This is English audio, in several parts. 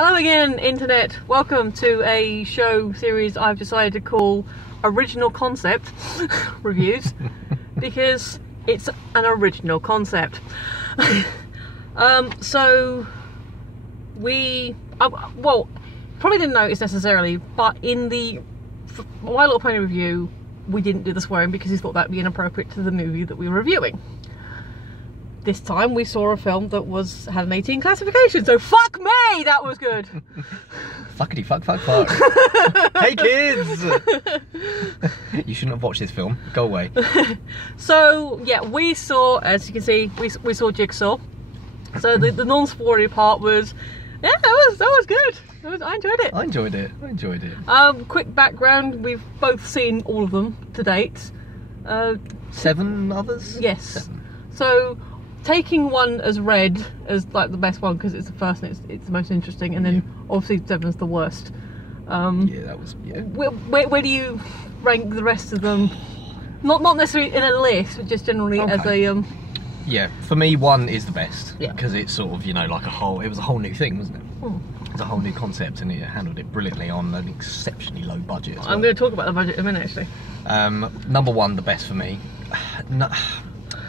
Hello again, Internet. Welcome to a show series I've decided to call Original Concept Reviews because it's an original concept. So we, well, probably didn't notice necessarily, but in the My Little Pony review, we didn't do the swearing because we thought that would be inappropriate to the movie that we were reviewing. This time we saw a film that had an 18 classification, so fuck me, that was good. Fuckity fuck fuck fuck. Hey kids! You shouldn't have watched this film. Go away. So yeah, we saw, as you can see, we saw Jigsaw. So the non-spoilery part was, yeah, that was good. I enjoyed it. I enjoyed it. Quick background: we've both seen all of them to date. 7 others? Yes. 7. So taking one as read as like the best one because it's the first and it's the most interesting, and then obviously 7's the worst. Yeah, that was Where do you rank the rest of them? Not necessarily in a list, but just generally as a Yeah, for me 1 is the best. Yeah. Because it's sort of, you know, like it was a whole new thing, wasn't it? Hmm. It's a whole new concept and it handled it brilliantly on an exceptionally low budget as well. I'm going to talk about the budget in a minute, actually. Number 1, the best for me.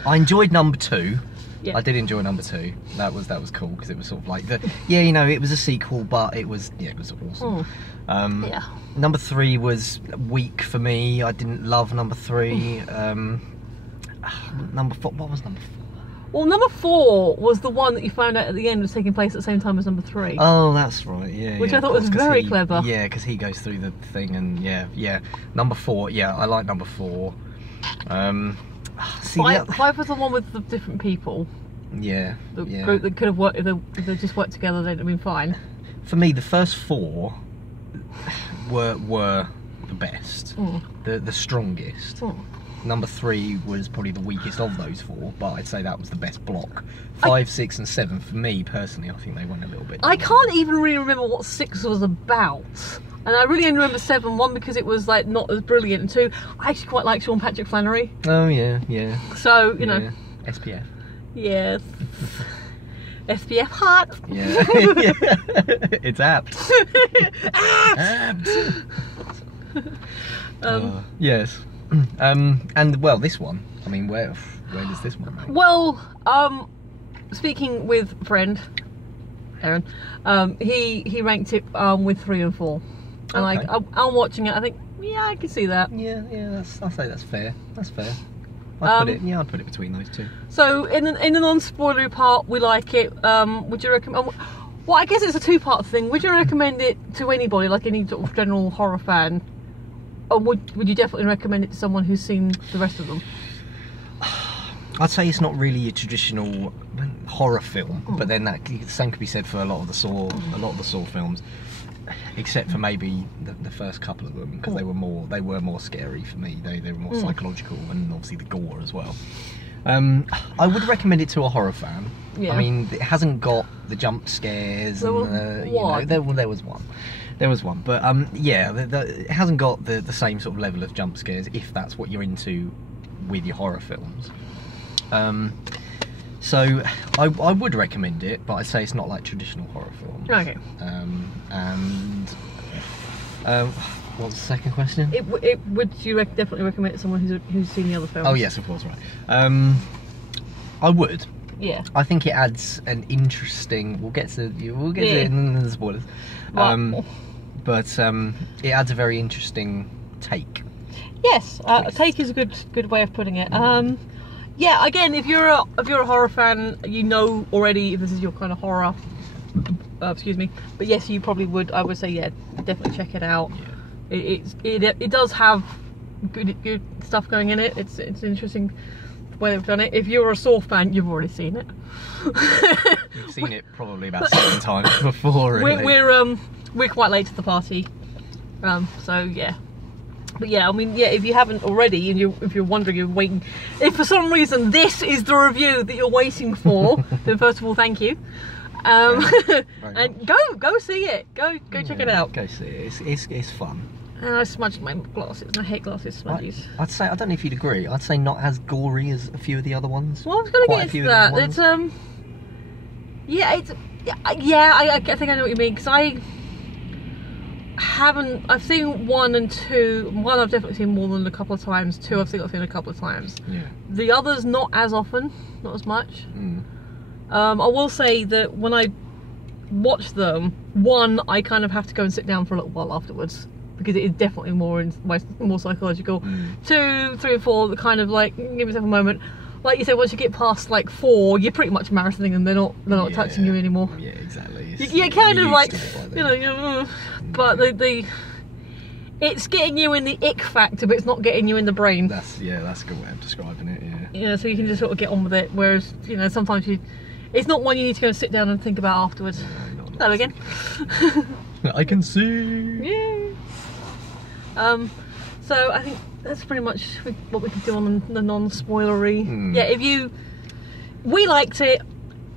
I enjoyed number 2. Yeah. I did enjoy number 2. That was cool because it was sort of like you know, it was a sequel, but it was awesome. Yeah. Number 3 was weak for me. I didn't love number 3. Number 4. What was number 4? Well, number 4 was the one that you found out at the end was taking place at the same time as number 3. Oh, that's right. Yeah. Which yeah, I thought was very clever. Yeah, because he goes through the thing, and yeah. Number 4. Yeah, I like number 4. See, 5 was the one with the different people. Yeah. The group that could have worked if they just worked together. They'd have been fine. For me, the first 4 were the best, the strongest. Number 3 was probably the weakest of those 4, but I'd say that was the best block. 5, 6 and 7, for me personally, I think they went a little bit. I can't even really remember what 6 was about. And I really only remember 7, 1 because it was like not as brilliant, and 2, I actually quite like Sean Patrick Flannery. Oh yeah. So, you know. SPF. Yes. SPF hot. Yeah. It's apt. Apt. Yes. And well, this one. I mean, where does this one rank? Well, speaking with friend Aaron, he ranked it with 3 and 4. And Okay. like I'm watching it, I think, yeah, I can see that. Yeah. I'll say that's fair. That's fair. I'd put it between those 2. So in the non-spoilery part, we like it. Would you recommend? Well, I guess it's a 2-part thing. Would you recommend it to anybody, like any sort of general horror fan, or would you definitely recommend it to someone who's seen the rest of them? I'd say it's not really a traditional horror film, but then the same could be said for a lot of the Saw films, except for maybe the first couple of them, because they were more scary for me. They were more psychological, and obviously the gore as well. I would recommend it to a horror fan. Yeah. I mean, it hasn't got the jump scares. There was one, but it hasn't got the same sort of level of jump scares, if that's what you're into with your horror films. So I would recommend it, but I'd say it's not like traditional horror films. Okay. What's the second question? Would you definitely recommend it to someone who's seen the other films? Oh yes, of course, right. I would. Yeah. I think it adds an interesting. We'll get to it in the spoilers. But it adds a very interesting take. Yes, take is a good way of putting it. Yeah, again, if you're a horror fan, you know already if this is your kind of horror. Excuse me, but yes, you probably would. I would say, yeah, definitely check it out. Yeah. It does have good stuff going in it. It's an interesting way they've done it. If you're a Saw fan, you've already seen it. You've seen it probably about 7 times before. Really. We're quite late to the party, so yeah. But yeah, I mean, yeah, if you haven't already, and if you're wondering, you're waiting, if for some reason this is the review that you're waiting for, then first of all, thank you. And go see it. Go check it out. Go see it. It's fun. And I smudged my glasses. My hate glasses smudgies. I'd say, I don't know if you'd agree, I'd say not as gory as a few of the other ones. Well, I was going to get into that. It's, yeah, Yeah, I think I know what you mean, because I've seen 1 and 2. 1 I've definitely seen more than a couple of times. 2 I've seen a couple of times. Yeah. The others not as often, not as much. Mm. I will say that when I watch them, 1 I kind of have to go and sit down for a little while afterwards, because it is definitely more psychological. 2, 3 and 4, the kind of like give yourself a moment. Like you said, once you get past like 4, you're pretty much marathoning them. They're not touching you anymore. Yeah, exactly. You're kind of like, but it's getting you in the ick factor, but it's not getting you in the brain. That's a good way of describing it. Yeah. Yeah, so you can just sort of get on with it. Whereas sometimes it's not one you need to go and sit down and think about afterwards. Hello again. I can see. Yeah. So I think that's pretty much what we could do on the non-spoilery. Yeah, we liked it.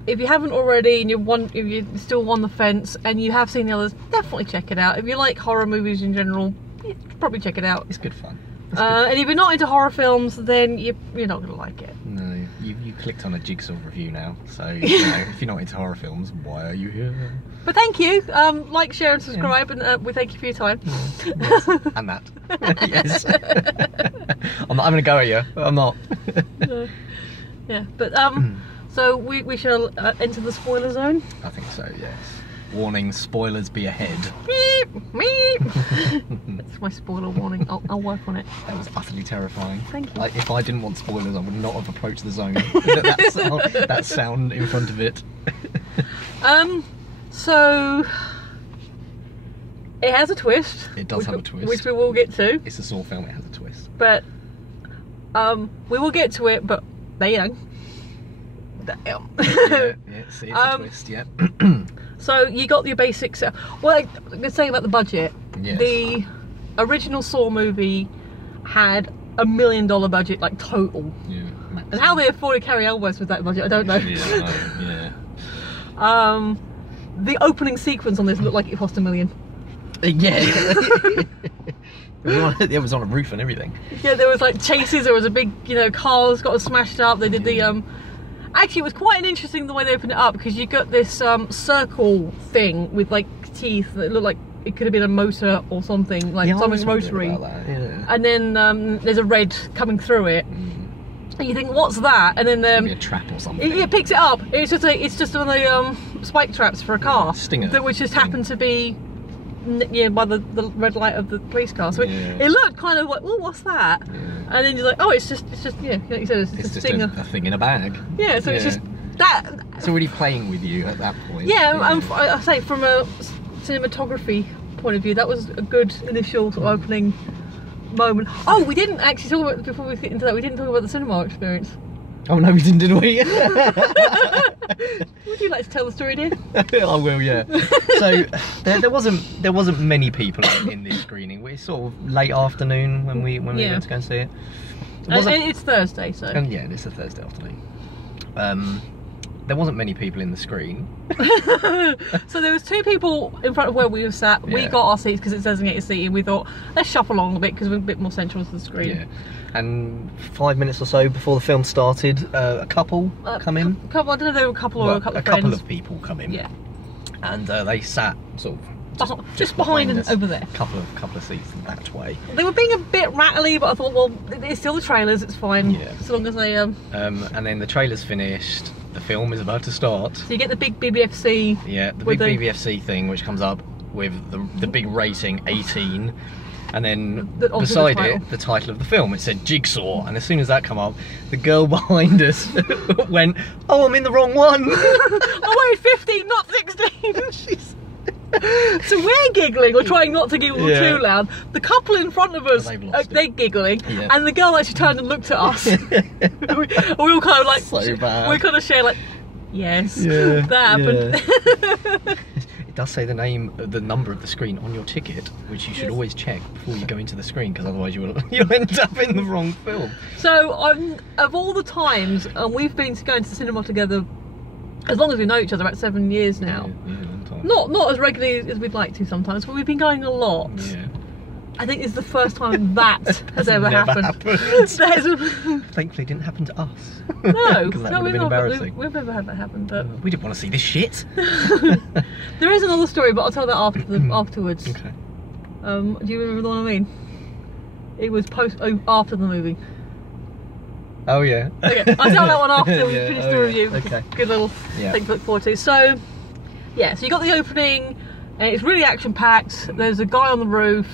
If you haven't already, and if you're still on the fence and you have seen the others, definitely check it out. If you like horror movies in general, you should probably check it out. It's good fun. And if you're not into horror films, then you're not going to like it. No, you clicked on a Jigsaw review now, so if you're not into horror films, why are you here? But thank you. Like, share, and subscribe, and we thank you for your time. Yes. And that. Yes. I'm not. I'm going to go at you. I'm not. No. Yeah, but so we shall enter the spoiler zone. I think so. Yes. Warning: spoilers be ahead. Meep, meep. That's my spoiler warning. I'll work on it. That was utterly terrifying. Thank you. Like, if I didn't want spoilers, I would not have approached the zone. that sound in front of it. So it has a twist. It does have a twist, which we will get to. It's a Saw film. It has a twist. But we will get to it. But damn. Yeah, see, it's a twist. Yeah. So you got your basics. Well, let's say about the budget. Yes. The original Saw movie had $1 million budget, like total. Yeah. And how they afforded Carrie Elwes with that budget, I don't know. Yeah. The opening sequence on this looked like it cost $1 million. Yeah. It was on a roof and everything. Yeah, there was like chases. There was a big, cars got smashed up. They did the Actually, it was quite interesting the way they opened it up, because you got this circle thing with like teeth that looked like it could have been a motor or something, like something rotary. Yeah. And then there's a red coming through it. And you think, what's that? And then Maybe a trap or something. it picks it up. It's just one of the spike traps for a car. Stinger. Which just happened to be by the red light of the police car. So it looked kind of like, oh, what's that? Yeah. And then you're like, oh, it's just like you said, it's just stinger. a thing in a bag. Yeah, so it's just that. It's already playing with you at that point. Yeah, I say from a cinematography point of view, that was a good initial sort of opening moment. Oh, we didn't actually talk about, before we get into that, we didn't talk about the cinema experience. Oh no, we didn't, did we? Would you like to tell the story, dear? I will, yeah. So there wasn't many people in this screening. It's sort of late afternoon when we went to go and see it. And it's Thursday, so. And yeah, it's a Thursday afternoon. There wasn't many people in the screen. So there was 2 people in front of where we were sat. Yeah. We got our seats because it's designated seating. We thought, let's shuffle along a bit because we're a bit more central to the screen. Yeah. And 5 minutes or so before the film started, a couple come in. I don't know if they were a couple or a couple of friends. A couple of people come in. Yeah. And they sat sort of just behind and over there. A couple of seats that way. They were being a bit rattly, but I thought, well, it's still the trailers, it's fine. Yeah. As long as they and then the trailer's finished, the film is about to start. So you get the big BBFC. Yeah, the big BBFC thing, which comes up with the big rating 18. And then beside it, the title of the film, it said Jigsaw. And as soon as that come up, the girl behind us went, oh, I'm in the wrong one. I wanted 15, not 16. So we're giggling, or trying not to giggle too loud. The couple in front of us, they're giggling. Yeah. And the girl actually turned and looked at us. we all kind of like, so bad. We kind of share like, yes, that happened. It does say the number of the screen on your ticket, which you should always check before you go into the screen, because otherwise you'll end up in the wrong film. So of all the times, we've been going to the cinema together as long as we know each other, about 7 years now. Yeah, long time. Not as regularly as we'd like to sometimes, but we've been going a lot. Yeah. I think it's the first time that has ever Never happened. Thankfully, it didn't happen to us. No, because that no, would have been embarrassing. we've never had that happen. But We didn't want to see this shit. there is another story, but I'll tell that afterwards. Okay. Do you remember the one I mean? It was after the movie. Oh yeah. Okay, I'll tell that one after we Yeah, finish oh, the yeah. review. Okay. Good little thing to look forward to. So, yeah, so you got the opening, and it's really action-packed. There's a guy on the roof.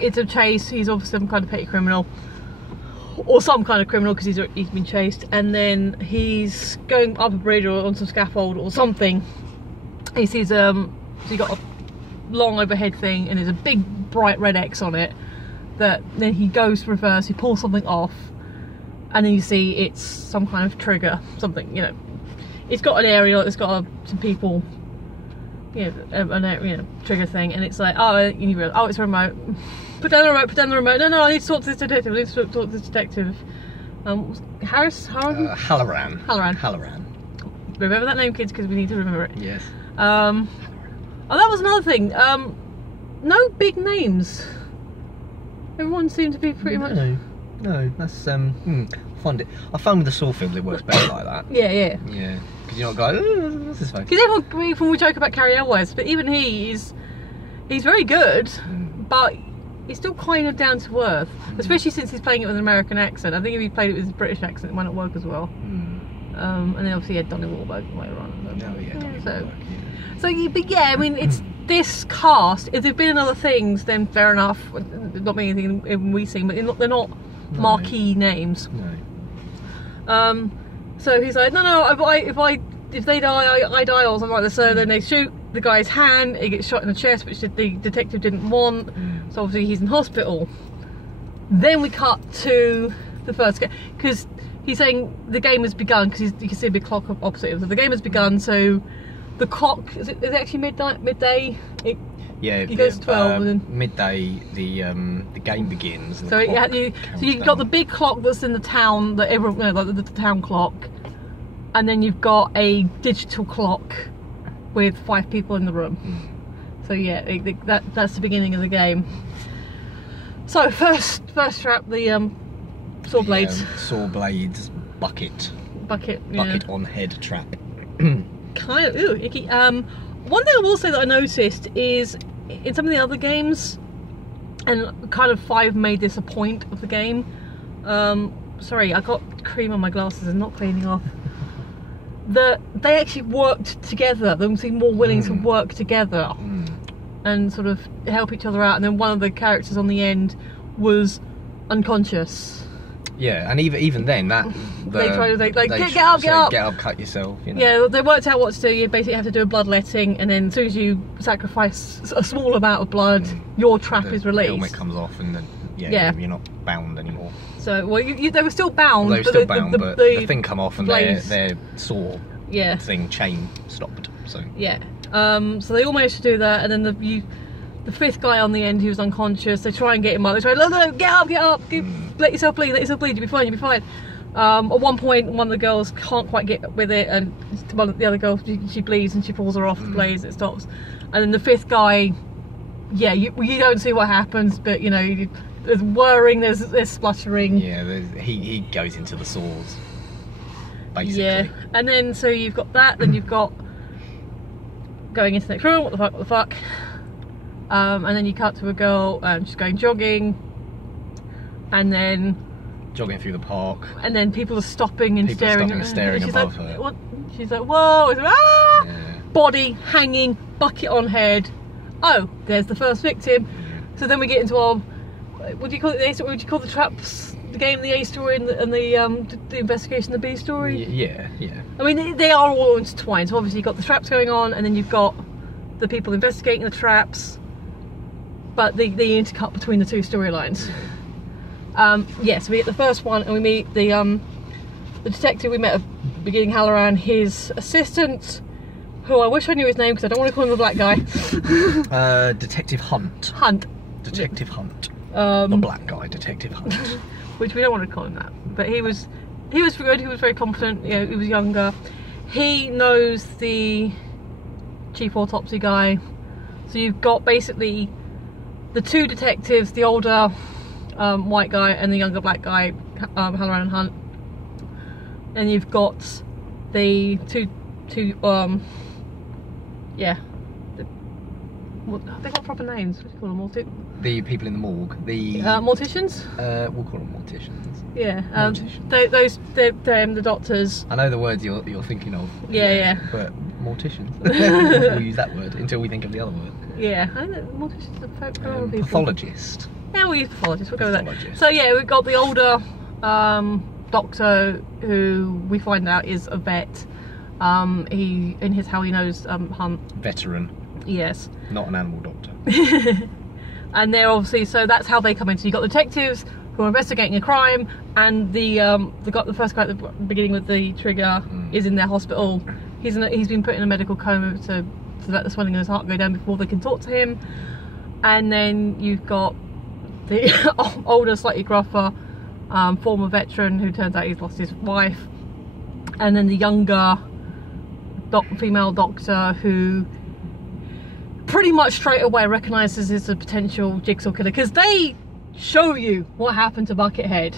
It's a chase. He's obviously some kind of petty criminal, or some kind of criminal, because he's been chased. And then he's going up a bridge or on some scaffold or something. He sees so you got a long overhead thing, and there's a big bright red X on it. That then he goes to reverse. He pulls something off. And then you see it's some kind of trigger, something, you know. It's got an aerial, it's got some people, you know, trigger thing, and it's like, oh, and you realize, oh, it's a remote. Put down the remote, put down the remote. No, I need to talk to this detective, I need to talk to this detective. Halloran. Remember that name, kids, because we need to remember it. Yes. Oh, that was another thing. No big names. Everyone seemed to be pretty much... No, that's I find with the Saw films it works better like that. Yeah. Yeah, because you're not going, oh, what's this face? Because everyone, we joke about Carrie Elwes, but even he's very good, but he's still kind of down to earth, especially since he's playing it with an American accent. I think if he played it with his British accent, it might not work as well. And then obviously he had Donnie Wahlberg later on. Oh yeah, Donnie Wahlberg, yeah. But yeah, I mean, it's this cast. If there'd been other things, then fair enough. Not being anything we've seen, but they're not marquee names. No. So he's like, no, if they die, I die, or something like that. So then they shoot the guy's hand. He gets shot in the chest, which the detective didn't want. So obviously he's in hospital. Then we cut to the first game, because he's saying the game has begun, because you can see a big clock opposite him. So the game has begun. So the clock is it actually midday? Yeah, it goes to 12 and then midday the game begins. And so you've got the big clock that's in the town that everyone, like the town clock, and then you've got a digital clock with 5 people in the room. So yeah, that's the beginning of the game. So first trap, the saw blades. Saw blades bucket on head trap. Kind of icky. One thing I will say that I noticed is in some of the other games, and kind of 5 made this a point of the game. Sorry, I got cream on my glasses and not cleaning off. They actually worked together. They seemed more willing to work together and sort of help each other out. And then one of the characters on the end was unconscious. Yeah, and even then, that they try to get up, cut yourself. You know? Yeah, they worked out what to do. You basically have to do a bloodletting, and then as soon as you sacrifice a small amount of blood, your trap is released. The helmet comes off, and then you're not bound anymore. So they were still bound. Well, they were still bound, but the thing come off, and their saw thing chain stopped. So yeah, so they all managed to do that, and then the 5th guy on the end, who was unconscious, they try and get him up. They try, no, get up, let yourself bleed, you'll be fine. At one point, one of the girls can't quite get with it, and the other girl, she bleeds and she pulls her off the blades, it stops. And then the 5th guy, yeah, you don't see what happens, but you know, there's whirring, there's spluttering. Yeah, he goes into the saws, basically. Yeah, and then so you've got that, then you've got going into the next room, what the fuck. And then you cut to a girl, she's going jogging, and then jogging through the park, and then people are stopping and staring above her. What? She's like, whoa! Body hanging, bucket on head. Oh, there's the first victim. So then we get into our, what do you call it? What would you call the traps? The game, the A story, and the investigation, the B story. Yeah. I mean, they are all intertwined. So obviously you've got the traps going on, and then you've got the people investigating the traps. But they intercut between the 2 storylines. So we get the first one, and we meet the detective we met at the beginning, Halloran, his assistant, who I wish I knew his name because I don't want to call him the black guy. Detective Hunt. Detective Hunt. The black guy, Detective Hunt. Which we don't want to call him that. But he was good. He was very competent. You know, he was younger. He knows the chief autopsy guy. So you've got basically the two detectives, the older white guy and the younger black guy, Halloran and Hunt. And you've got the two they got proper names. What do you call them? The people in the morgue. The morticians. We'll call them morticians. Yeah. Morticians. The doctors. I know the words you're thinking of. Yeah. But morticians. We'll use that word until we think of the other word. Yeah. I think that morticians are people. Pathologist. Yeah, we'll use pathologist. We'll go with that. So yeah, we've got the older doctor who we find out is a vet. He in his How He Knows Hunt. Veteran. Yes. Not an animal doctor. And they're obviously, so that's how they come in. So you've got detectives who are investigating a crime, and the first guy at the beginning with the trigger is in their hospital. He's been put in a medical coma to let the swelling in his heart go down before they can talk to him. And then you've got the older, slightly gruffer former veteran who turns out he's lost his wife, and then the younger female doctor who pretty much straight away recognises as a potential Jigsaw killer, because they show you what happened to Buckethead.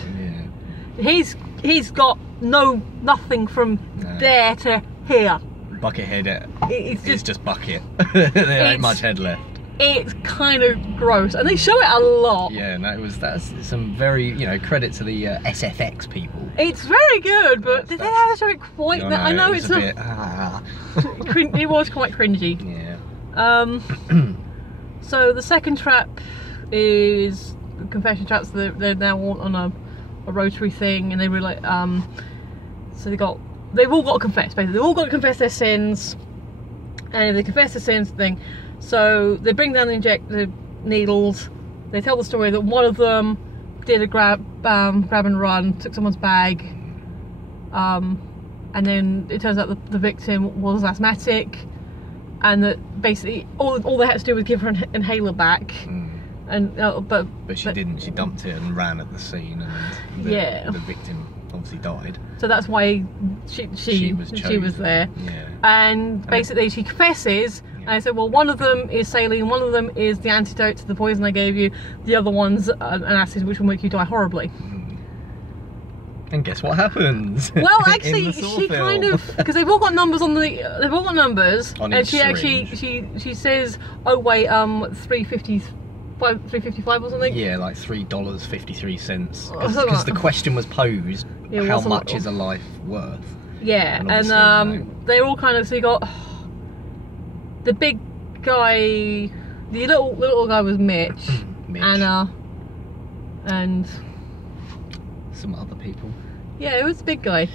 Yeah. He's got nothing from there to here. Buckethead it's just bucket. There ain't much head left. It's kind of gross, and they show it a lot. Yeah, no, that's some very, credit to the SFX people. It's very good, but did they have to show it quite? I know it's not. It was quite cringy. Yeah. So the second trap is confession traps. They're now on a rotary thing, and they really so they've all got to confess. Basically, they've all got to confess their sins, and if they confess their sins, so they bring down the needles. They tell the story that one of them did a grab and run, took someone's bag, and then it turns out the victim was asthmatic, and that basically all they had to do was give her an inhaler back. And but she didn't. She dumped it and ran at the scene, and the victim obviously died. So that's why she was there. Yeah. And basically she confesses. And I said, well, one of them is saline, one of them is the antidote to the poison I gave you, the other one's an acid which will make you die horribly. And guess what happens? Well, actually, she kind of, because they've all got numbers on and she actually she says, oh wait, $3.55 or something. Yeah, like $3.53. Because the question was posed: how much is a life worth? Yeah, and they're all kind of, so you got the big guy, the little guy was Mitch. Anna, and some other people. Yeah, it was the big guy.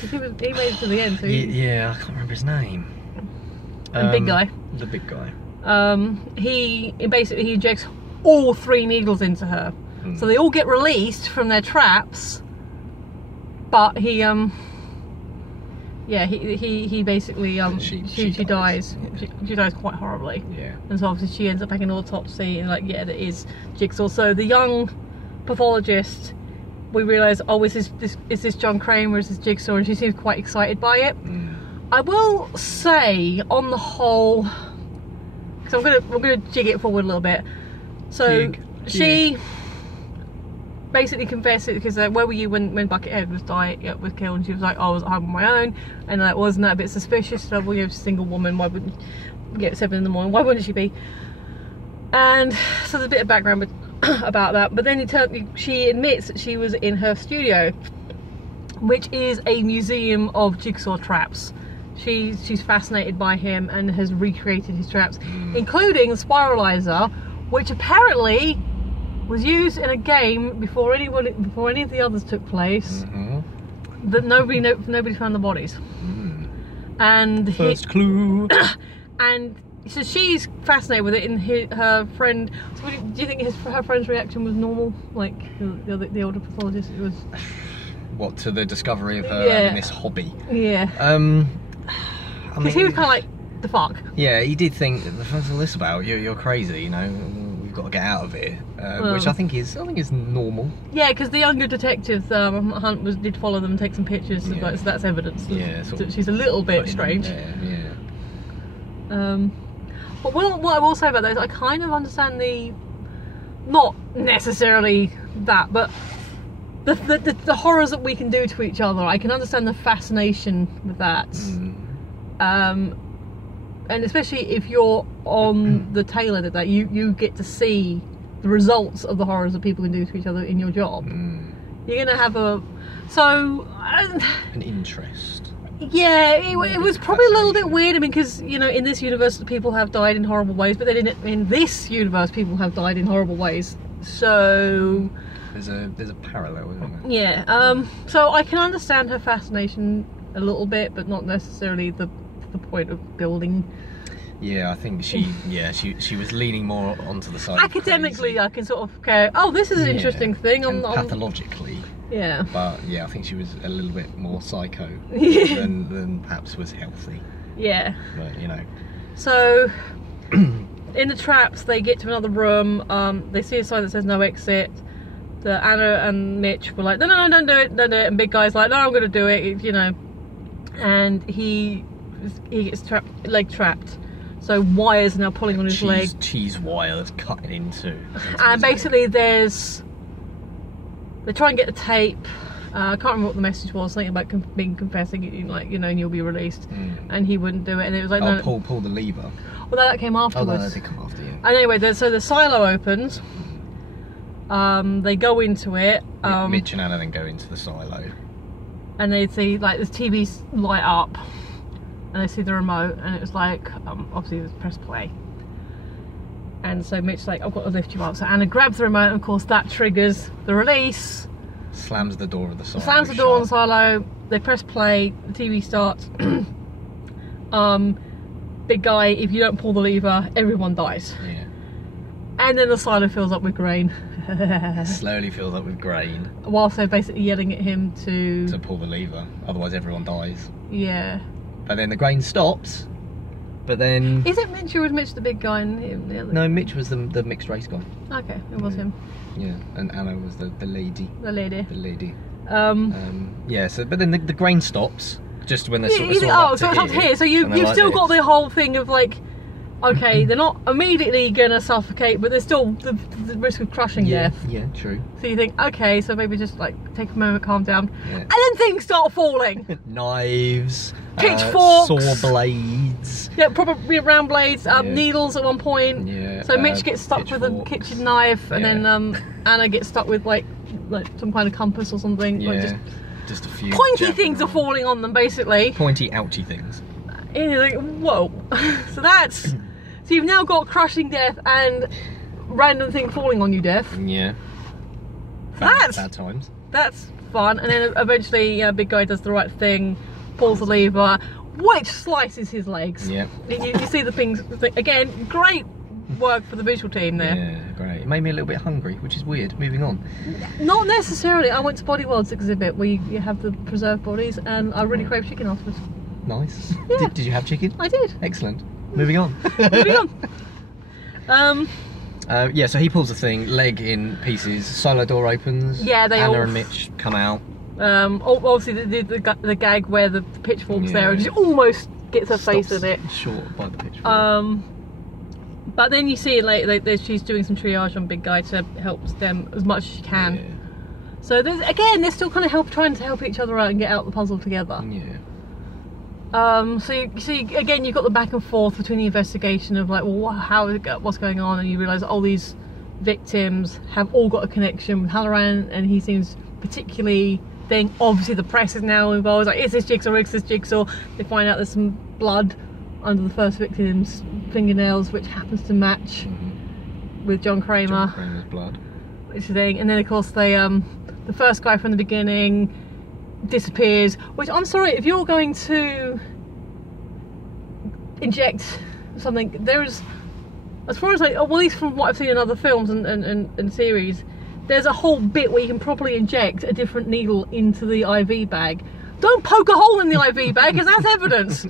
He made it to the end. So yeah, I can't remember his name. The big guy. The big guy. He injects all 3 needles into her, so they all get released from their traps. But he basically she dies. She dies quite horribly. Yeah. And so obviously she ends up having an autopsy, and that is Jigsaw. So the young pathologist, we realise, is this John Kramer, is this Jigsaw, and she seems quite excited by it. I will say, on the whole, because I'm gonna jig it forward a little bit. So she basically confessed it, because where were you when Buckethead was killed? And she was like, oh, I was at home on my own, and wasn't that a bit suspicious? So, well, you're a single woman, why wouldn't you get 7 in the morning? Why wouldn't she be? And so there's a bit of background about that. But then she admits that she was in her studio, which is a museum of Jigsaw traps. She's fascinated by him and has recreated his traps, including the spiralizer, which apparently was used in a game before any of the others took place. That nobody found the bodies. And first clue. And so she's fascinated with it. And her friend. So do you think her friend's reaction was normal? Like the older pathologist, it was. What, to the discovery of her having this hobby? Yeah. Because he was kind of like, the fuck. Yeah, he did think, what's all this about? You're crazy, we've got to get out of here. Which I think is normal. Yeah, because the younger detective Hunt did follow them and take some pictures, so that's evidence. Yeah, she's a little bit strange. Yeah. But what I will say about that is I kind of understand the not necessarily that, but the horrors that we can do to each other. I can understand the fascination with that. And especially if you're on the tail end of that, you get to see the results of the horrors that people can do to each other in your job. You're gonna have an interest. Yeah, it was probably a little bit weird. I mean, because you know, in this universe, people have died in horrible ways, but then in this universe, people have died in horrible ways. So there's a parallel, isn't there? Yeah. So I can understand her fascination a little bit, but not necessarily the point of building. Yeah, I think she was leaning more onto the side. Academically, I can sort of go, oh, this is an interesting thing. And pathologically. Yeah. But yeah, I think she was a little bit more psycho than perhaps was healthy. Yeah. But you know. So in the traps, they get to another room. They see a sign that says no exit. Anna and Mitch were like, no, don't do it. And Big Guy's like, no, I'm going to do it. You know. And he gets leg trapped. So wires are now pulling on his leg. Cheese wire that's cutting into and basically they try and get the tape. I can't remember what the message was. Something about confessing, like, you know, and you'll be released. And he wouldn't do it. And it was like, no, pull the lever. Well, that came afterwards. Oh, no, that did come after, yeah. And anyway, so the silo opens. They go into it. Mitch and Anna then go into the silo. And they see, like, the TV's light up. And they see the remote. And it was like, obviously, it was press play. And so Mitch's like, I've got to lift you up. So Anna grabs the remote, and of course that triggers the release. Slams the door of the silo. Slams the door on the silo. They press play. The TV starts. Big Guy, if you don't pull the lever, everyone dies. Yeah. And then the silo fills up with grain. Slowly fills up with grain. Whilst they're basically yelling at him to pull the lever. Otherwise everyone dies. Yeah. But then the grain stops. But then... Is it Mitch, or was Mitch the big guy and him the other? No, Mitch was the mixed race guy. Okay, it was him. Yeah, and Anna was the lady. The lady. The lady. Yeah, so, but then the grain stops, just when they're sort of it's up to here. So you've like still got the whole thing of like, okay, they're not immediately gonna suffocate, but there's still the risk of crushing death. Yeah, true. So you think, okay, so maybe just like take a moment, calm down, and then things start falling. Knives, pitchforks, saw blades. Yeah, probably round blades, needles at one point. Yeah. So Mitch gets stuck with a kitchen knife, and then Anna gets stuck with like some kind of compass or something. Yeah. Like just a few pointy things are falling on them, basically. Pointy, ouchy things. And you're like, whoa. So you've now got crushing death and random thing falling on you death. Yeah. Bad times. That's fun. And then eventually, Big Guy does the right thing, pulls the lever, which slices his legs. Yeah. You see the things again. Great work for the visual team there. Yeah, great. It made me a little bit hungry, which is weird. Moving on. Not necessarily. I went to Body World's exhibit where you have the preserved bodies, and I really craved chicken afterwards. Nice. Yeah. Did you have chicken? I did. Excellent. Moving on. Moving on. Yeah, so he pulls the thing, leg in pieces, silo door opens. Yeah, Anna and Mitch come out. Obviously the gag where the pitchfork's there and just almost gets her face in it. Short by the pitchfork. But then you see she's doing some triage on Big Guy to help them as much as she can. Yeah. So they're still kind of trying to help each other out and get out the puzzle together. Yeah. So again, you've got the back and forth between the investigation of like, well, what's going on, and you realise all these victims have all got a connection with Halloran, and he seems particularly thing. Obviously, the press is now involved. Like, is this Jigsaw? Is this Jigsaw? They find out there's some blood under the first victim's fingernails, which happens to match with John Kramer. John Kramer's blood. Which thing, and then of course they the first guy from the beginning disappears, which, I'm sorry, if you're going to inject something, there's, as far as like, well, at least from what I've seen in other films and series, there's a whole bit where you can properly inject a different needle into the IV bag. Don't poke a hole in the IV bag, because that's evidence.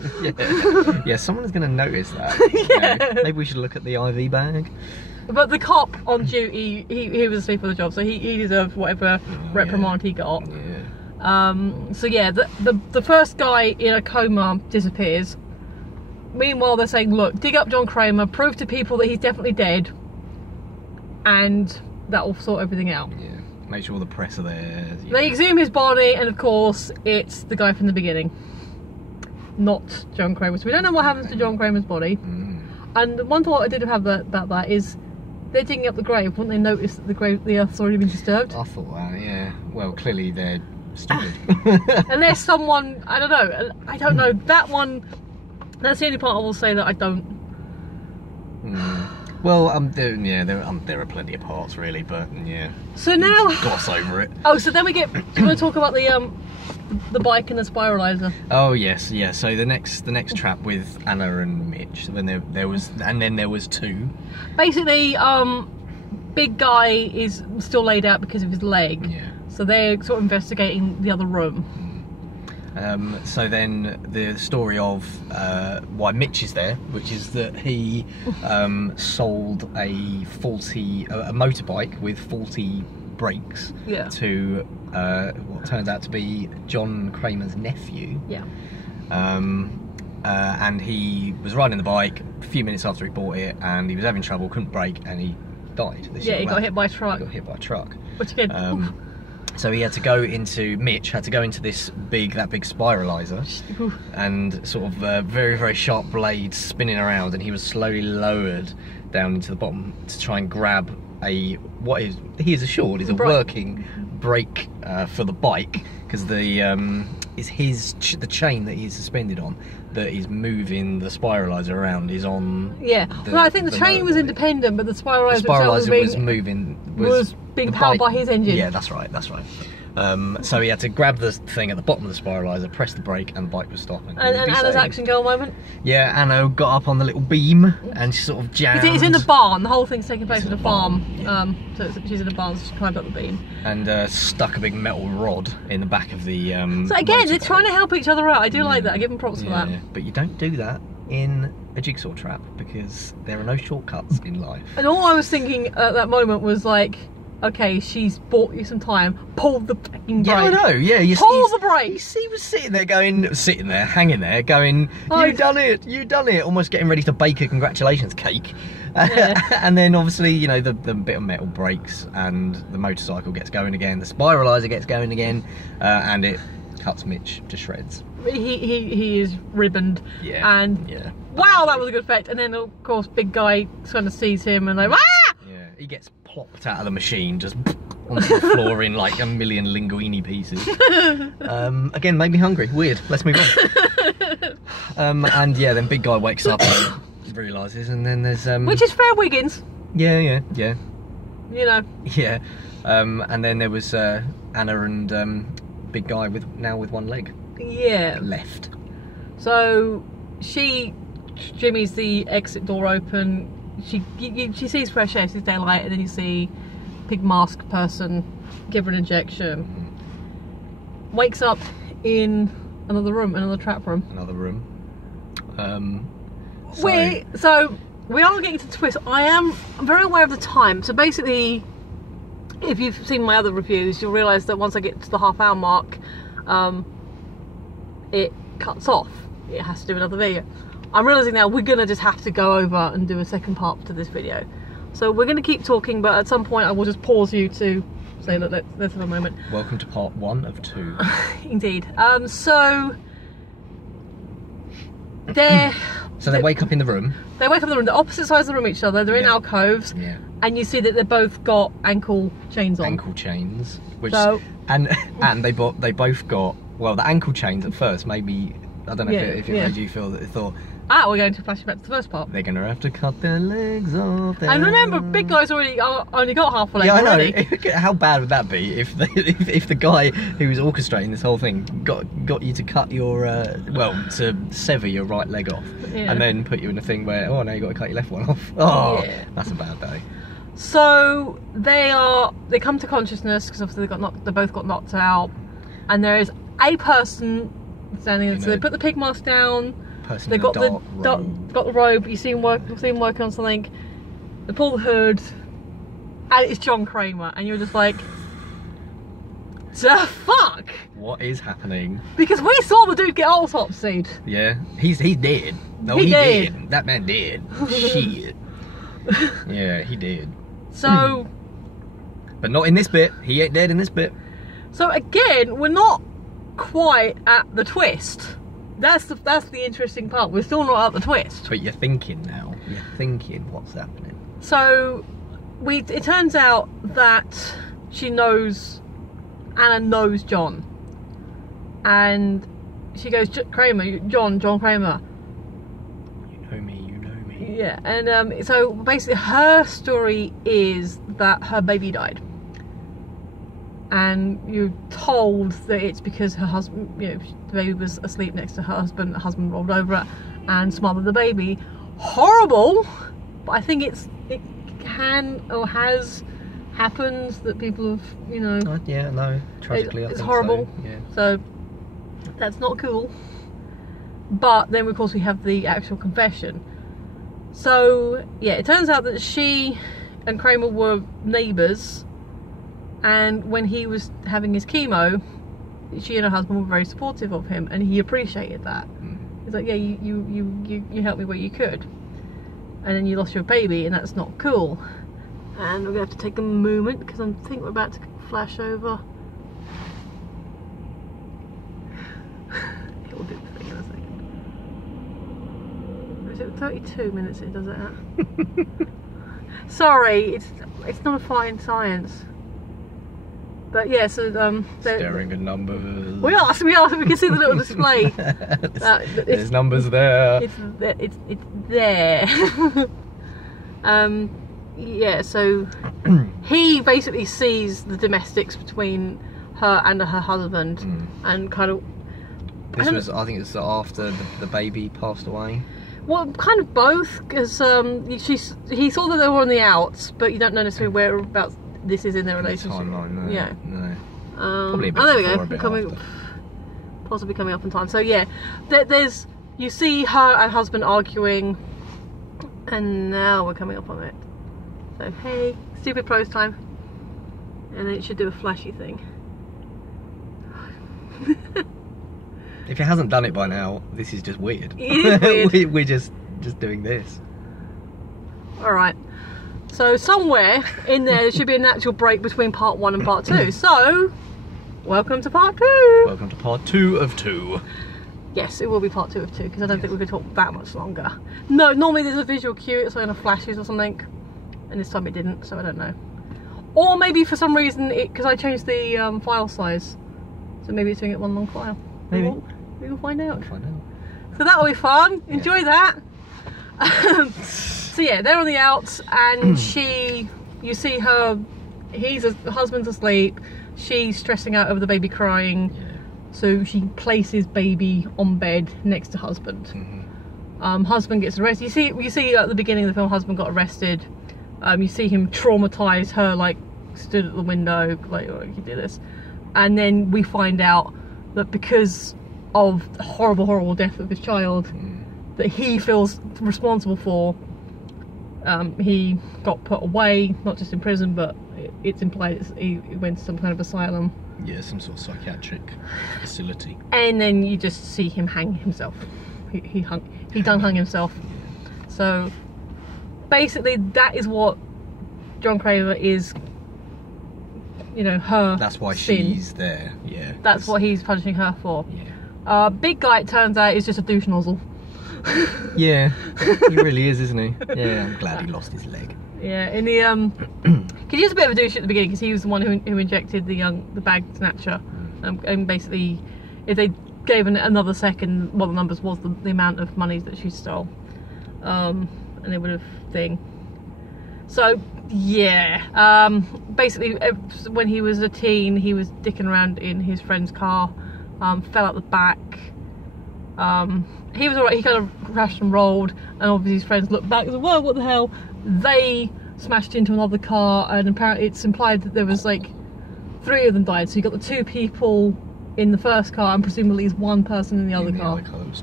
Yeah, someone's going to notice that. Yeah. You know, maybe we should look at the IV bag. But the cop on duty, he was asleep on the job, so he deserved whatever reprimand he got. Yeah. So yeah, the first guy in a coma disappears. Meanwhile, they're saying, look, dig up John Kramer, prove to people that he's definitely dead. and that will sort everything out. Yeah. Make sure the press are there. They exhume his body, and of course, it's the guy from the beginning, not John Kramer. So we don't know what happens to John Kramer's body. And the one thought I did have about that is, they're digging up the grave. Wouldn't they notice that the earth's already been disturbed? I thought that. Yeah. Well, clearly they're stupid. Unless someone, I don't know. That one. That's the only part I will say that I don't. Well, there are plenty of parts really, but yeah. So now gloss over it. Oh, so then we get. Do you want to talk about the bike and the spiralizer? Oh yes, yeah. So the next trap with Anna and Mitch. When there was two. Basically, big guy is still laid out because of his leg. Yeah. So they're sort of investigating the other room. So then the story of why Mitch is there, which is that he sold a motorbike with faulty brakes to what turns out to be John Kramer's nephew. Yeah. And he was riding the bike a few minutes after he bought it, and he was having trouble, couldn't brake, and he died. He got hit by a truck. He got hit by a truck. Which again. So Mitch had to go into that big spiralizer, and sort of very, very sharp blades spinning around, and he was slowly lowered down into the bottom to try and grab what he is assured is a working brake for the bike, because the chain that he's suspended on that is moving the spiralizer around is on. Yeah. Well, I think the chain was independent, but the spiralizer was being powered by his engine. Yeah, that's right. So he had to grab the thing at the bottom of the spiralizer, press the brake, and the bike was stopping. And Anna's action girl moment? Yeah, Anna got up on the little beam and she sort of jammed. It's in the barn. The whole thing's taking place in a farm. Yeah. So she's in the barn, so she climbed up the beam. And stuck a big metal rod in the back of the So again, they're trying to help each other out. I do like that. I give them props for that. But you don't do that in a jigsaw trap, because there are no shortcuts in life. And all I was thinking at that moment was like, okay, she's bought you some time. Pull the fucking brake. Yeah, I know. Yeah, pull the brake. He was sitting there, hanging there, going, "You done it!" Almost getting ready to bake a congratulations cake. Yeah. And then obviously, you know, the bit of metal breaks, and the motorcycle gets going again. The spiralizer gets going again, and it cuts Mitch to shreds. He is ribboned. Yeah. And wow, that was a good effect. And then of course, big guy kind of sees him and like, ah! Yeah, he gets plopped out of the machine, just onto the floor in like a million linguine pieces. Again, made me hungry. Weird. Let's move on. And yeah, then big guy wakes up and realises, and then there's which is fair Wiggins. Yeah. You know. Yeah. And then there was Anna and big guy with one leg. Yeah. Left. So Jimmy's the exit door open. She sees fresh air, sees daylight, and then you see big mask person give her an injection. Wakes up in another room, another trap room. So we are getting to the twist. I'm very aware of the time. So basically, if you've seen my other reviews, you'll realise that once I get to the half-hour mark, it cuts off. It has to do another video. I'm realising now we're going to just have to go over and do a second part to this video. So we're going to keep talking, but at some point I will just pause you to say, look, let's have a moment. Welcome to part 1 of 2. Indeed. So they wake up in the room. They wake up in the room. They're opposite sides of the room each other. They're in alcoves. Yeah. And you see that they've both got ankle chains on. Ankle chains. And they both got, well, the ankle chains at first maybe, I don't know if it made you feel that they thought, we're going to flash back to the first part. They're going to have to cut their legs off. And remember, big guy's only got half a leg. Yeah, I know. Already. How bad would that be if the guy who was orchestrating this whole thing got you to cut your to sever your right leg off, and then put you in a thing where now you got to cut your left one off. That's a bad day. So they come to consciousness because obviously they both got knocked out, and there is a person standing there. So they put the pig mask down. They got the robe. You see him working on something. They pull the hood, and it's John Kramer, and you're just like, the fuck? What is happening? Because we saw the dude get autopsied. Yeah, he's dead. No, he did. That man did. Shit. Yeah, he did. So, but not in this bit. He ain't dead in this bit. So again, we're not quite at the twist. That's the interesting part. We're still not at the twist. But you're thinking now. You're thinking what's happening. So it turns out that Anna knows John, and she goes, Kramer, John Kramer. You know me. Yeah, and so basically her story is that her baby died. And you're told that it's because her husband, the baby was asleep next to her husband. The husband rolled over it and smothered the baby. Horrible, but I think it can or has happened that people have, yeah, no, tragically, it's horrible. So, yeah. So that's not cool. But then, of course, we have the actual confession. So yeah, it turns out that she and Kramer were neighbours. And when he was having his chemo, she and her husband were very supportive of him, and he appreciated that. He's like, yeah, you helped me where you could, and then you lost your baby, and that's not cool. And we're gonna have to take a moment because I think we're about to flash over. It will do the thing in a second. Is it 32 minutes it does it at? Sorry, it's not a fine science. But yeah, so staring at numbers. We are. We can see the little display. There's numbers there. It's there. Yeah. So he basically sees the domestics between her and her husband, and kind of. I think it's after the baby passed away. Well, kind of both, because he saw that they were on the outs, but you don't know necessarily whereabouts this is in their relationship. Timeline, no. Yeah. No. Probably a bit there before, we a go. bit Possibly coming up in time. So yeah, you see her and husband arguing, and now we're coming up on it. So hey, stupid prose time, and then it should do a flashy thing. If it hasn't done it by now, this is just weird. It is weird. We're just doing this. All right. So somewhere in there should be a natural break between part 1 and part 2. So, welcome to part 2. Welcome to part 2 of 2. Yes, it will be part 2 of 2 because I don't think we could talk that much longer. No, normally there's a visual cue, it's like flashes or something, and this time it didn't, so I don't know. Or maybe for some reason, because I changed the file size, so maybe it's doing it one long file. Maybe. We will find out. Find out. So that'll be fun. Enjoy that. So yeah, they're on the outs, and you see her, the husband's asleep, she's stressing out over the baby crying, so she places baby on bed next to husband. Husband gets arrested. You see at the beginning of the film, husband got arrested. You see him traumatize her, like stood at the window, like, oh, you do this, and then we find out that because of the horrible death of his child that he feels responsible for, he got put away, not just in prison, but it's implied he went to some kind of asylum. Yeah, some sort of psychiatric facility. And then you just see him hang himself. He done hung himself. So basically that is what John Kramer is, her That's why sin. she's there, yeah. That's what he's punishing her for. Yeah. Big guy, it turns out, is just a douche nozzle. Yeah, he really is, isn't he? Yeah, I'm glad he lost his leg. Yeah, in the he was a bit of a douche at the beginning because he was the one who injected the bag snatcher, and basically, if they gave another second, what the numbers was the amount of money that she stole, and they would have thing. So yeah, basically, when he was a teen, he was dicking around in his friend's car, fell out the back. He was alright, he kind of crashed and rolled, and obviously his friends looked back and said, whoa, what the hell? They smashed into another car, and apparently it's implied that there was like 3 of them died, so you got the 2 people in the first car, and presumably is 1 person in the other car.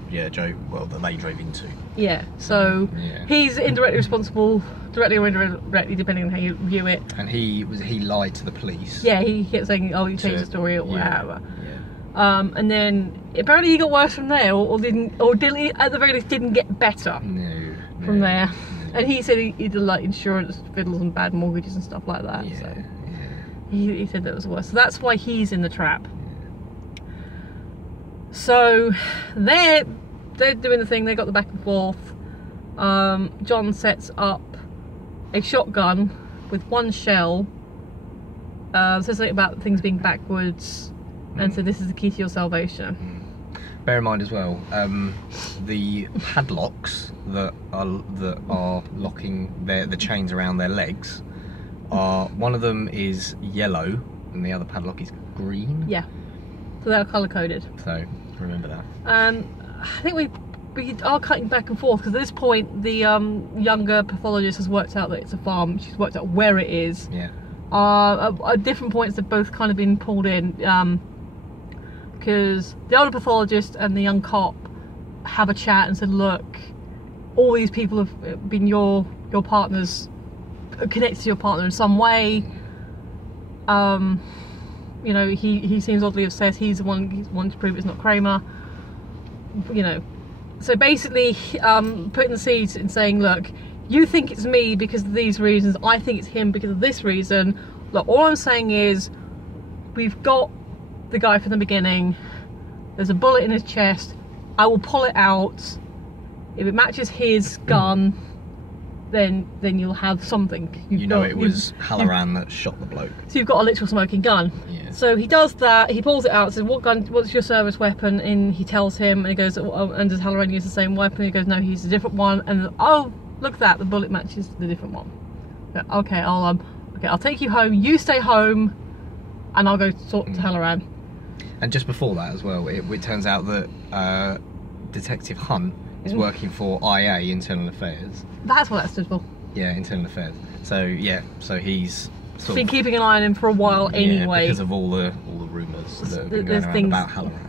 Yeah, Joe, well, that they drove into. Yeah, so he's indirectly responsible, directly or indirectly, depending on how you view it. And he lied to the police. Yeah, he kept saying, oh, you changed the story or whatever. Yeah. And then apparently he got worse from there, or didn't, or at the very least didn't get better. No. From there. And he said he did like insurance fiddles and bad mortgages and stuff like that. Yeah, So yeah. he said that was worse. So that's why he's in the trap. So they're doing the thing. They got the back and forth. John sets up a shotgun with one shell. Says something about things being backwards, and so this is the key to your salvation. Bear in mind as well, the padlocks that are locking the chains around their legs are, one of them is yellow and the other padlock is green. Yeah, so they're colour coded. So remember that. I think we are cutting back and forth because at this point the younger pathologist has worked out that it's a farm. She's worked out where it is. Yeah. At different points they've both kind of been pulled in, because the older pathologist and the young cop have a chat and said, look, all these people have been your partners, connected to your partner in some way. You know, he seems oddly obsessed. He's the one to prove it's not Kramer. You know, so basically putting the seeds and saying, look, you think it's me because of these reasons, I think it's him because of this reason. Look, all I'm saying is we've got the guy from the beginning. There's a bullet in his chest. I will pull it out. If it matches his gun, then you'll have something. You know it was Halloran that shot the bloke. So you've got a literal smoking gun. Yeah. So So he does that. He pulls it out. Says, "What gun? What's your service weapon?" And he tells him. And he goes, oh, "And does Halloran use the same weapon?" He goes, "No, he used a different one." And oh, look at that! The bullet matches the different one. Okay, I'll take you home. You stay home, and I'll go talk to Halloran. And just before that as well, it turns out that Detective Hunt is working for IA, Internal Affairs. That's what that stood for. Yeah, Internal Affairs. So yeah, so he's sort Been of, keeping an eye on him for a while anyway. because of all the rumours that have been There's going around things- about Halloran.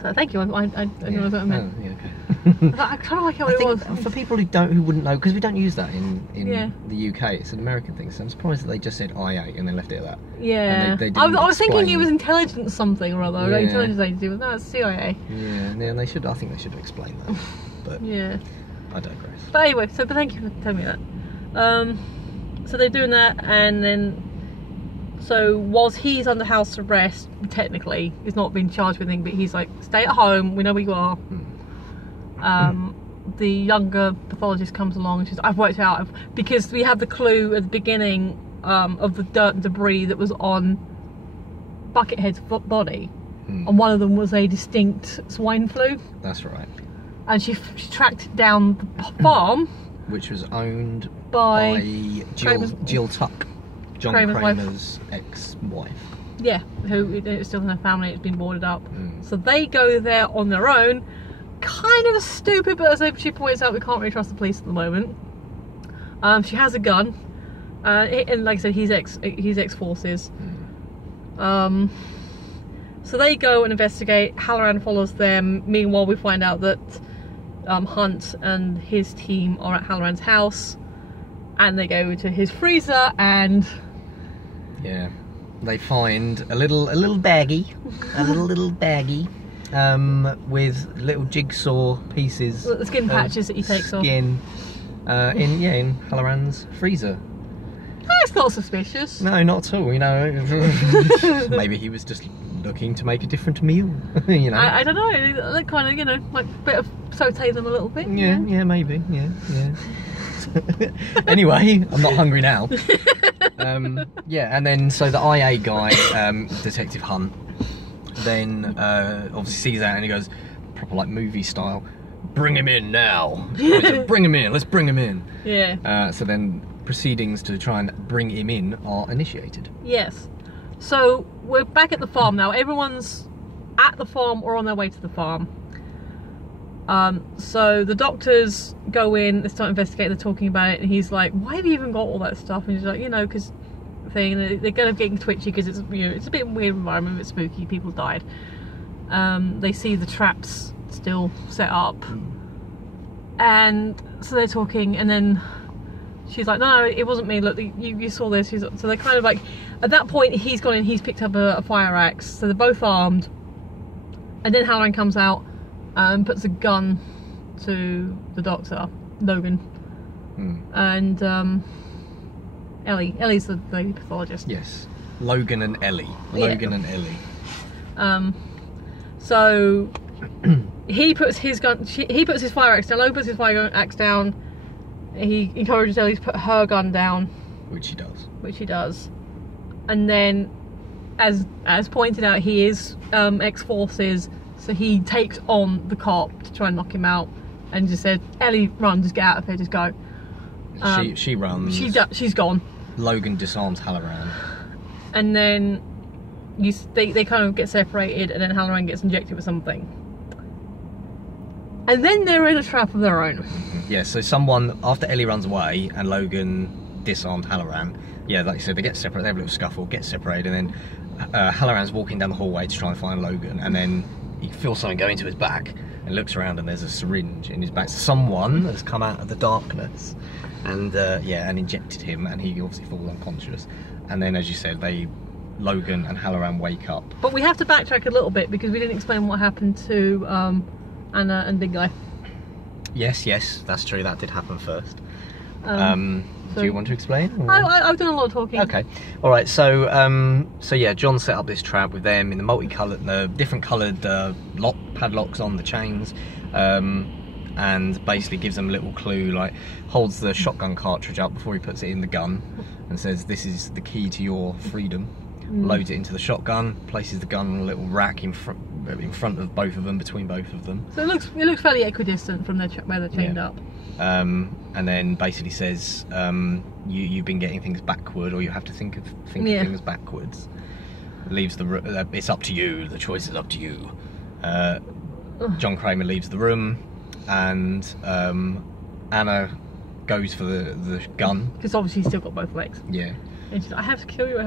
So thank you. I know what I meant. Oh, yeah, okay. I kind of like how I it think was. for people who wouldn't know, because we don't use that in Yeah. the UK, it's an American thing. So I'm surprised that they just said IA and they left it at that. Yeah. And they I didn't was thinking it explain- was intelligence something or other. Yeah. Intelligence agency. But no, it's CIA. Yeah, and they should. I think they should have explained that. But Yeah. I digress. But anyway, but thank you for telling me that. So they're doing that, and then so whilst he's under house arrest, technically he's not being charged with anything, but he's like, stay at home. We know where you are. The younger pathologist comes along and she's, I've worked out, because we have the clue at the beginning of the dirt and debris that was on Buckethead's body, and one of them was a distinct swine flu. That's right. And she tracked down the farm, Which was owned by Jill Tuck, John Kramer's wife. Kramer's ex-wife. yeah, who is still in her family. It's been boarded up. So they go there on their own. Kind of stupid, but as she points out, we can't really trust the police at the moment. She has a gun, and like I said, he's ex-forces. So they go and investigate. Halloran follows them. Meanwhile, we find out that Hunt and his team are at Halloran's house, and they go to his freezer and Yeah, they find a little baggie, a little baggie, with little jigsaw pieces. the skin patches that he takes off. Skin, in Halloran's freezer. That's not suspicious. No, not at all. You know, maybe he was just looking to make a different meal. You know. I don't know. They kind of, you know, like a bit of saute them a little bit. Yeah, maybe. Yeah. Anyway, I'm not hungry now. Yeah, and then so the IA guy, Detective Hunt, then obviously sees that and he goes, proper like movie style, bring him in now. Bring him in. Let's bring him in. Yeah. So then proceedings to try and bring him in are initiated. Yes. So we're back at the farm now. Everyone's at the farm or on their way to the farm. So the doctors go in, they start investigating, they're talking about it, and he's like, why have you even got all that stuff? And he's like, you know, because thing, they're kind of getting twitchy because it's, you know, it's a bit weird environment, a bit spooky, people died. They see the traps still set up, and so they're talking, and then she's like, no, it wasn't me, look, you saw this. So they're kind of like, at that point he's gone in, he's picked up a fire axe, so they're both armed, and then Halloran comes out and puts a gun to the doctor, Logan, and Ellie's the lady pathologist. Yes, Logan and Ellie. And Ellie. So he puts his fire axe down. Logan puts his fire axe down. He encourages Ellie to put her gun down, which he does. And then, as pointed out, he is ex-forces, so he takes on the cop to try and knock him out, and just said, "Ellie, run! Just get out of here! Just go." She runs. She's gone. Logan disarms Halloran. And then they kind of get separated, and then Halloran gets injected with something. And then they're in a trap of their own. Yeah, so someone, after Ellie runs away and Logan disarmed Halloran, yeah, like you said, they get separated, they have a little scuffle, get separated, and then Halloran's walking down the hallway to try and find Logan, and then he feels something go into his back, and looks around and there's a syringe in his back. So someone has come out of the darkness and and injected him, and he obviously falls unconscious. And then, as you said, Logan and Halloran wake up. But we have to backtrack a little bit because we didn't explain what happened to Anna and Big Guy. Yes, that's true. That did happen first. Do you want to explain? I've done a lot of talking. Okay. All right. So yeah, John set up this trap with them in the different coloured padlocks on the chains, and basically gives them a little clue, like holds the shotgun cartridge up before he puts it in the gun, and says, "This is the key to your freedom." Loads it into the shotgun, places the gun on a little rack in front of both of them, between both of them. So it looks fairly equidistant from where they're chained up. And then basically says, you've been getting things backward, or you have to think of things backwards. Leaves it's up to you. The choice is up to you. John Kramer leaves the room, and Anna goes for the gun, because obviously he's still got both legs. Yeah. And she's like, I have to kill you,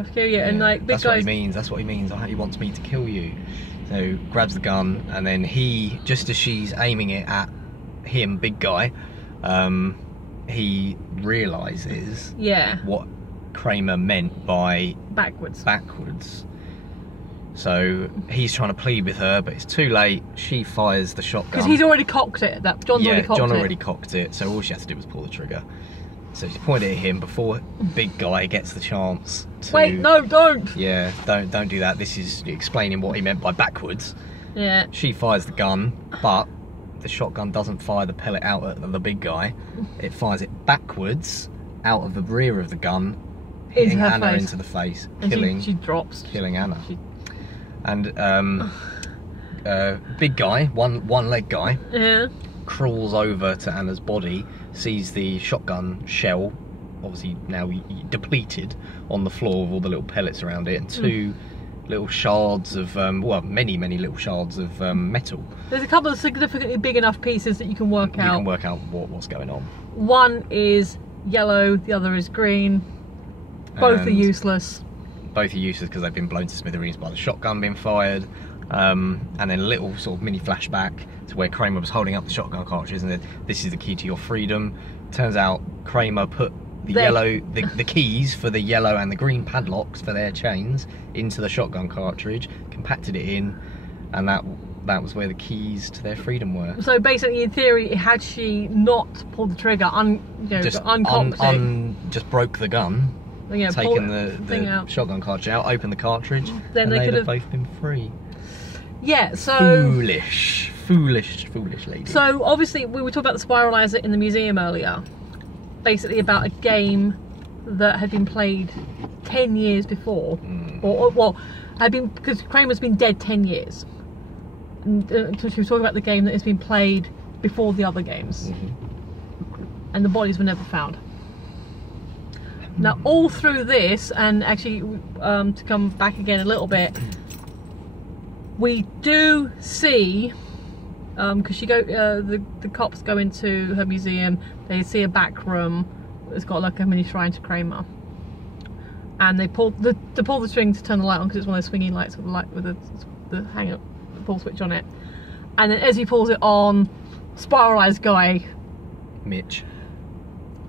and like, that's what he means. That's what he means. He wants me to kill you. So grabs the gun, and then just as she's aiming it at him, Big Guy, he realises what Kramer meant by backwards. So he's trying to plead with her, but it's too late. She fires the shotgun. Because he's already cocked it. John already cocked it. So all she has to do was pull the trigger. So she's pointed at him before Big Guy gets the chance to... Wait, no, don't! Yeah, don't do that. This is explaining what he meant by backwards. Yeah. She fires the gun, but the shotgun doesn't fire the pellet out at the Big Guy. It fires it backwards out of the rear of the gun, hitting Anna into the face, killing... She drops. Killing Anna. And Big Guy, one leg guy, crawls over to Anna's body, sees the shotgun shell, obviously now depleted, on the floor with all the little pellets around it, and two little shards of, many little shards of metal. There's a couple of significantly big enough pieces that you can work out. You can work out what's going on. One is yellow, the other is green. Both are useless. Both are useless because they've been blown to smithereens by the shotgun being fired. And then a little sort of mini flashback to where Kramer was holding up the shotgun cartridges and said, "This is the key to your freedom." Turns out Kramer put the keys for the yellow and the green padlocks for their chains into the shotgun cartridge, compacted it in, and that was where the keys to their freedom were. So basically, in theory, had she not pulled the trigger, just broke the gun, taken the out. shotgun cartridge out, opened the cartridge, then they could have both been free. Yeah, so... Foolish lady. So, obviously, we were talking about the spiralizer in the museum earlier. Basically about a game that had been played 10 years before. Because Kramer's been dead 10 years. And so she was talking about the game that has been played before the other games. And the bodies were never found. Now, all through this, and actually, to come back again a little bit, we do see, because the cops go into her museum, they see a back room that's got like a mini shrine to Kramer, and they pull the string to turn the light on, because it's one of those swinging lights with the light with the hang up pull switch on it, and then as he pulls it on, spiralized guy Mitch,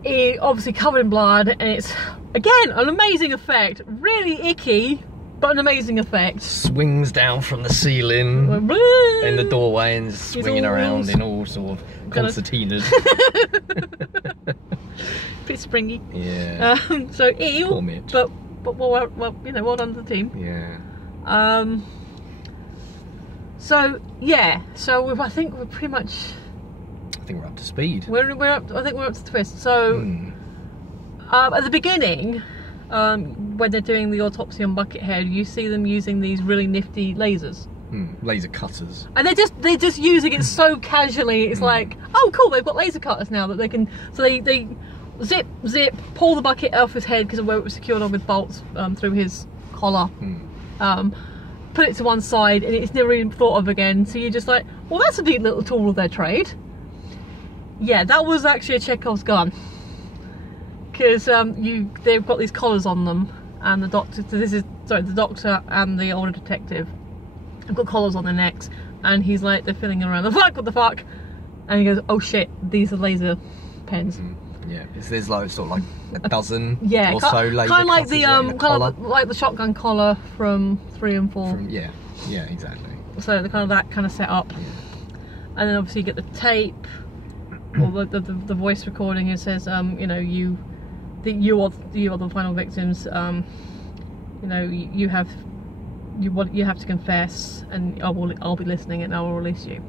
he obviously covered in blood, and it's again an amazing effect, really icky. But an amazing effect. Swings down from the ceiling in the doorway and swinging around in all sort of concertinas. Pretty springy. Yeah. So ew. Poor Mitch. But well, you know, well done to the team. Yeah. So yeah. So I think we're pretty much. I think we're up to speed. We're up. I think we're up to the twist. So at the beginning, when they're doing the autopsy on Buckethead, you see them using these really nifty lasers. Laser cutters. And they're just using it so casually. It's like, oh cool, they've got laser cutters now that they can. So they zip, pull the bucket off his head because of where it was secured on with bolts through his collar. Put it to one side, and it's never even thought of again. So you're just like, well, that's a neat little tool of their trade. Yeah, that was actually a Chekhov's gun, because they've got these collars on them, and the doctor. So the doctor and the older detective have got collars on their necks, and he's like, they're feeling around. What the fuck? And he goes, oh shit, these are laser pens. Yeah, there's like sort of like a dozen yeah, or so laser kind of like cutters the collar. like the shotgun collar from 3 and 4. Yeah, exactly. So the kind of that kind of setup, and then obviously you get the tape or the voice recording. It says, you know, you are the final victims. You know, you have to confess, and I'll be listening, and I will release you.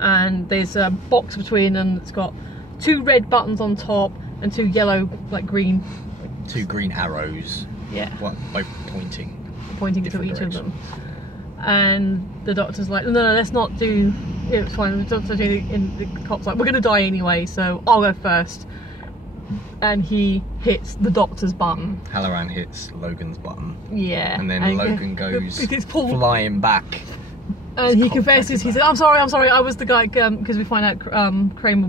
And there's a box between them that's got 2 red buttons on top and 2 yellow, like green. 2 green arrows. Yeah. Both pointing To each of them. And the doctor's like, no, let's not do. It's fine. The doctor and the cop's like, we're gonna die anyway, so I'll go first. And he hits the doctor's button. Halloran hits Logan's button. Yeah. And then Logan goes flying back. And he confesses. He said, I'm sorry, I was the guy, because we find out Kramer